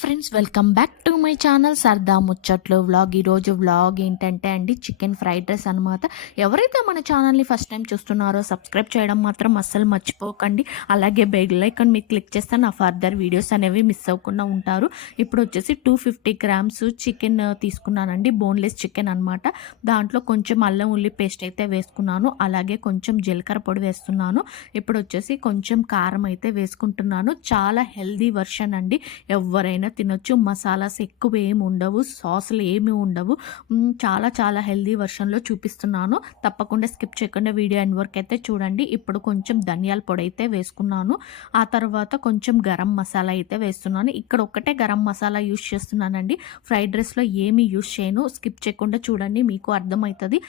Friends, welcome back to my channel సరదా ముచ్చట్లు vlog. ఈరోజు వ్లాగ్ ఏంటంటే అండి, చికెన్ ఫ్రైడ్ రైస్ అనమాట. ఎవరైతే మన ఛానల్ని ఫస్ట్ టైం చూస్తున్నారో సబ్స్క్రైబ్ చేయడం మాత్రం అస్సలు మర్చిపోకండి. అలాగే బెల్ ఐకాన్ మీకు క్లిక్ చేస్తే నా ఫర్దర్ వీడియోస్ అనేవి మిస్ అవ్వకుండా ఉంటారు. ఇప్పుడు వచ్చేసి 250 గ్రామ్స్ చికెన్ తీసుకున్నానండి, బోన్లెస్ చికెన్ అనమాట. దాంట్లో కొంచెం అల్లం ఉల్లి పేస్ట్ అయితే వేసుకున్నాను, అలాగే కొంచెం జీలకర్ర పొడి వేస్తున్నాను. ఇప్పుడు వచ్చేసి కొంచెం కారం అయితే వేసుకుంటున్నాను. చాలా హెల్దీ వర్షన్ అండి, ఎవరైనా తినొచ్చు. మసాలాస్ ఎక్కువ ఏమి ఉండవు, సాసులు ఏమి ఉండవు. చాలా చాలా హెల్దీ వర్షన్లో చూపిస్తున్నాను. తప్పకుండా స్కిప్ చేయకుండా వీడియో ఎండ్ వరకు అయితే చూడండి. ఇప్పుడు కొంచెం ధనియాల పొడి అయితే వేసుకున్నాను. ఆ తర్వాత కొంచెం గరం మసాలా అయితే వేస్తున్నాను. ఇక్కడ ఒక్కటే గరం మసాలా యూస్ చేస్తున్నానండి, ఫ్రైడ్ రైస్లో ఏమీ యూస్ చేయను. స్కిప్ చేయకుండా చూడండి, మీకు అర్థమవుతుంది.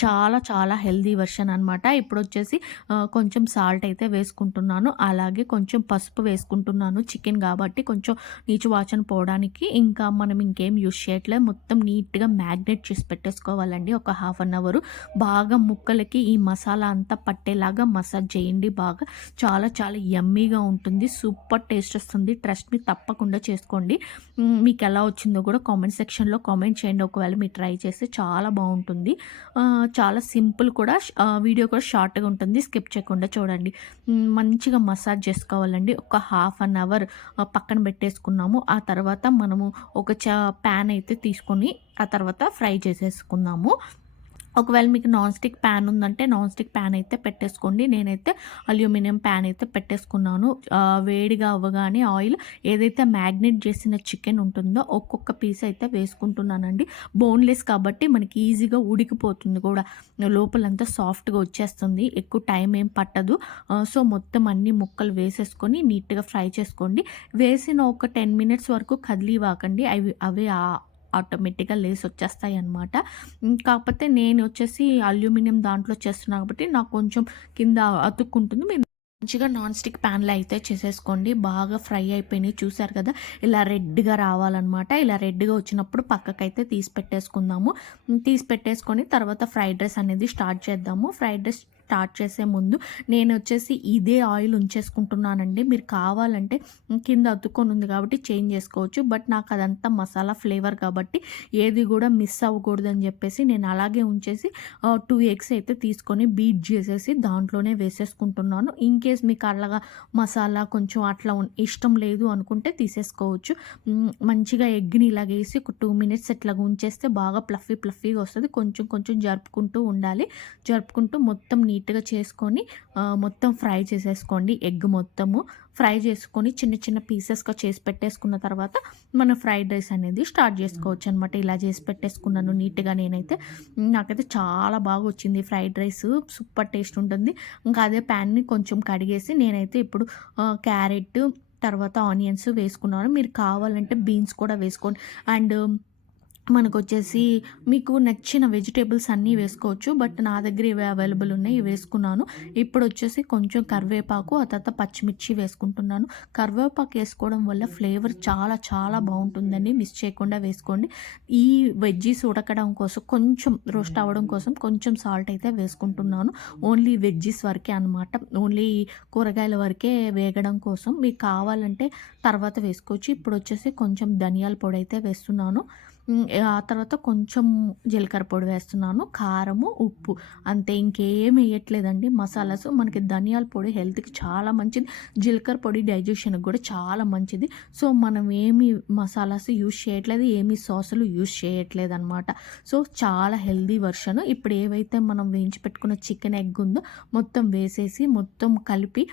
చాలా చాలా హెల్దీ వర్షన్ అనమాట. ఇప్పుడు వచ్చేసి కొంచెం సాల్ట్ అయితే వేసుకుంటున్నాను, అలాగే కొంచెం పసుపు వేసుకుంటున్నాను. చికెన్ కాబట్టి కొంచెం నీచు వాసన పోవడానికి. ఇంకా మనం ఇంకేం యూస్ చేయట్లేదు, మొత్తం నీట్గా మ్యాగ్నేట్ చేసి పెట్టేసుకోవాలండి. ఒక హాఫ్ అన్ అవర్ బాగా ముక్కలకి ఈ మసాలా అంతా పట్టేలాగా మసాజ్ చేయండి బాగా. చాలా చాలా యమ్మీగా ఉంటుంది, సూపర్ టేస్ట్ వస్తుంది. ట్రస్ట్ మీ, తప్పకుండా చేసుకోండి. మీకు ఎలా వచ్చిందో కూడా కామెంట్ సెక్షన్లో కామెంట్ చేయండి. ఒకవేళ మీరు ట్రై చేస్తే చాలా బాగుంటుంది. చాలా సింపుల్ కూడా, వీడియో కూడా షార్ట్గా ఉంటుంది, స్కిప్ చేయకుండా చూడండి. మంచిగా మసాజ్ చేసుకోవాలండి. ఒక హాఫ్ అన్ అవర్ పక్కన పెట్టేసుకున్నాము. ఆ తర్వాత మనము ఒక ప్యాన్ అయితే తీసుకొని ఆ తర్వాత ఫ్రై చేసేసుకుందాము. ఒకవేళ మీకు నాన్ స్టిక్ ప్యాన్ ఉందంటే నాన్ స్టిక్ ప్యాన్ అయితే పెట్టేసుకోండి. నేనైతే అల్యూమినియం ప్యాన్ అయితే పెట్టేసుకున్నాను. వేడిగా అవ్వగానే ఆయిల్, ఏదైతే మ్యాగ్నేట్ చేసిన చికెన్ ఉంటుందో ఒక్కొక్క పీస్ అయితే వేసుకుంటున్నానండి. బోన్లెస్ కాబట్టి మనకి ఈజీగా ఉడికిపోతుంది కూడా, లోపలంతా సాఫ్ట్గా వచ్చేస్తుంది, ఎక్కువ టైం ఏం పట్టదు. సో మొత్తం అన్ని ముక్కలు వేసేసుకొని నీట్గా ఫ్రై చేసుకోండి. వేసిన ఒక 10 మినిట్స్ వరకు కదిలివాకండి, అవే ఆటోమేటిక్గా లేసి వచ్చేస్తాయి అన్నమాట. కాకపోతే నేను వచ్చేసి అల్యూమినియం దాంట్లో చేస్తున్నా కాబట్టి నాకు కొంచెం కింద అతుక్కుంటుంది. మీరు మంచిగా నాన్ స్టిక్ ప్యాన్లో అయితే చేసేసుకోండి. బాగా ఫ్రై అయిపోయినాయి, చూసారు కదా, ఇలా రెడ్గా రావాలన్నమాట. ఇలా రెడ్గా వచ్చినప్పుడు పక్కకైతే తీసి పెట్టేసుకుందాము. తీసి పెట్టేసుకొని తర్వాత ఫ్రైడ్ రైస్ అనేది స్టార్ట్ చేద్దాము. ఫ్రైడ్ రైస్ స్టార్ట్ చేసే ముందు నేను వచ్చేసి ఇదే ఆయిల్ ఉంచేసుకుంటున్నానండి. మీరు కావాలంటే కింద అతుక్కొని ఉంది కాబట్టి చేంజ్ చేసుకోవచ్చు, బట్ నాకు అదంతా మసాలా ఫ్లేవర్ కాబట్టి ఏది కూడా మిస్ అవ్వకూడదు అని చెప్పేసి నేను అలాగే ఉంచేసి 2 ఎగ్స్ అయితే తీసుకొని బీట్ చేసేసి దాంట్లోనే వేసేసుకుంటున్నాను. ఇన్ కేస్ మీకు అలాగా మసాలా కొంచెం అట్లా ఇష్టం లేదు అనుకుంటే తీసేసుకోవచ్చు. మంచిగా ఎగ్ని ఇలాగేసి ఒక 2 మినిట్స్ ఇట్లాగా ఉంచేస్తే బాగా ప్లఫీగా వస్తుంది. కొంచెం కొంచెం జరుపుకుంటూ ఉండాలి. జరుపుకుంటూ మొత్తం నీట్గా చేసుకొని మొత్తం ఫ్రై చేసేసుకోండి. ఎగ్ మొత్తము ఫ్రై చేసుకొని చిన్న చిన్న పీసెస్గా చేసి పెట్టేసుకున్న తర్వాత మన ఫ్రైడ్ రైస్ అనేది స్టార్ట్ చేసుకోవచ్చు అనమాట. ఇలా చేసి పెట్టేసుకున్నాను నీట్గా నేనైతే. నాకైతే చాలా బాగా వచ్చింది ఫ్రైడ్ రైస్, సూపర్ టేస్ట్ ఉంటుంది. ఇంకా అదే ప్యాన్ని కొంచెం కడిగేసి నేనైతే ఇప్పుడు క్యారెట్ తర్వాత ఆనియన్స్ వేసుకున్నాను. మీరు కావాలంటే బీన్స్ కూడా వేసుకోండి. అండ్ మనకొచ్చేసి మీకు నచ్చిన వెజిటేబుల్స్ అన్నీ వేసుకోవచ్చు, బట్ నా దగ్గర ఇవి అవైలబుల్ ఉన్నాయి, ఇవి వేసుకున్నాను. ఇప్పుడు వచ్చేసి కొంచెం కరివేపాకు, ఆ తర్వాత పచ్చిమిర్చి వేసుకుంటున్నాను. కరివేపాకు వేసుకోవడం వల్ల ఫ్లేవర్ చాలా చాలా బాగుంటుందని మిస్ చేయకుండా వేసుకోండి. ఈ వెజ్జీస్ ఉడకడం కోసం, కొంచెం రోస్ట్ అవ్వడం కోసం కొంచెం సాల్ట్ అయితే వేసుకుంటున్నాను. ఓన్లీ వెజ్జీస్ వరకే అనమాట, ఓన్లీ కూరగాయల వరకే వేగడం కోసం. మీకు కావాలంటే తర్వాత వేసుకోవచ్చు. ఇప్పుడు వచ్చేసి కొంచెం ధనియాల పొడి అయితే వేస్తున్నాను. ఆ తర్వాత కొంచెం జీలకర్ర పొడి వేస్తున్నాను, కారము, ఉప్పు, అంతే. ఇంకేం వేయట్లేదండి మసాలాస్. మనకి ధనియాల పొడి హెల్త్కి చాలా మంచిది, జీలకర్ర పొడి డైజెషన్కి కూడా చాలా మంచిది. సో మనం ఏమి మసాలాస్ యూస్ చేయట్లేదు, ఏమి సాసులు యూస్ చేయట్లేదు అనమాట. సో చాలా హెల్దీ వర్షన్. ఇప్పుడు ఏవైతే మనం వేయించి పెట్టుకున్న చికెన్ ఎగ్ ఉందో మొత్తం వేసేసి మొత్తం కలిపి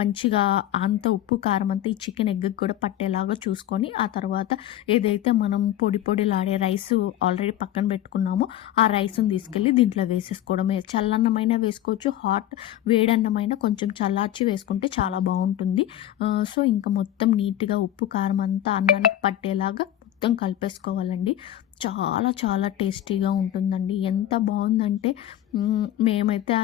మంచిగా అంత ఉప్పు కారం అంతా ఈ చికెన్ ఎగ్కి కూడా పట్టేలాగా చూసుకొని, ఆ తర్వాత ఏదైతే మనం పొడిలాడే రైస్ ఆల్రెడీ పక్కన పెట్టుకున్నామో ఆ రైస్ని తీసుకెళ్ళి దీంట్లో వేసేసుకోవడమే. చల్లన్నమైనా వేసుకోవచ్చు, వేడన్నమైనా కొంచెం చల్లార్చి వేసుకుంటే చాలా బాగుంటుంది. సో ఇంకా మొత్తం నీట్గా ఉప్పు కారం అంతా అన్నానికి పట్టేలాగా మొత్తం కలిపేసుకోవాలండి. చాలా చాలా టేస్టీగా ఉంటుందండి. ఎంత బాగుందంటే మేమైతే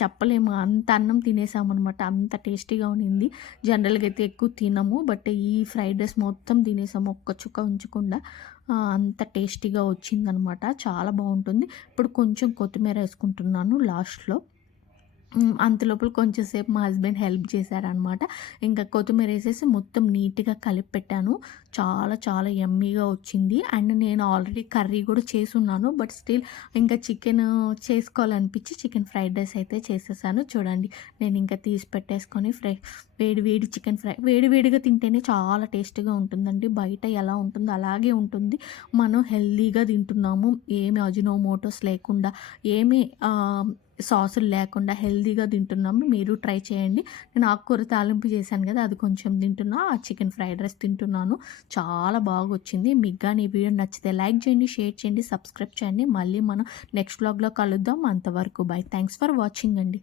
చెప్పలేము, అంత అన్నం తినేసామన్నమాట, అంత టేస్టీగా ఉన్నింది. జనరల్గా అయితే ఎక్కువ తినము, బట్ ఈ ఫ్రైడ్ రైస్ మొత్తం తినేసాము ఒక్క చుక్క ఉంచకుండా. అంత టేస్టీగా వచ్చిందనమాట, చాలా బాగుంటుంది. ఇప్పుడు కొంచెం కొత్తిమీర వేసుకుంటున్నాను లాస్ట్లో. అంతలోపల కొంచెం సేపు మా హస్బెండ్ హెల్ప్ చేశారనమాట. ఇంకా కొత్తిమీరేసేసి మొత్తం నీట్‌గా కలిపి పెట్టాను. చాలా చాలా యమ్మీగా వచ్చింది. అండ్ నేను ఆల్రెడీ కర్రీ గూడా చేసున్నాను. బట్ స్టిల్ ఇంకా చికెను చేసుకోవాలనిపించి చికెన్ ఫ్రైడ్ రైస్ అయితే చేసేసాను. చూడండి నేనింకా తీసి పెట్టేసుకొని వేడి వేడి చికెన్ ఫ్రై వేడి వేడిగా తింటేనే చాలా టేస్టీగా ఉంటుందండి. బయట ఎలా ఉంటుందో అలాగే ఉంటుంది. మనం హెల్తీగా తింటున్నాము. ఏమి అజినోమోటోస్ లేకుండా, ఏమి సాసులు లేకుండా హెల్తీగా తింటున్నాము. మీరు ట్రై చేయండి. నేను ఆకుకూర తాలింపు చేశాను కదా! అది కొంచెం తింటున్నా. ఆ చికెన్ ఫ్రైడ్ రైస్ తింటున్నాను. చాలా బాగొచ్చింది. మీకు గాని ఈ వీడియో నచ్చితే లైక్ చేయండి, షేర్ చేయండి, సబ్స్క్రైబ్ చేయండి. మళ్ళీ మనం నెక్స్ట్ వ్లాగ్‌లో కలుద్దాం. అంతవరకు బై. థాంక్స్ ఫర్ వాచింగ్ అండి.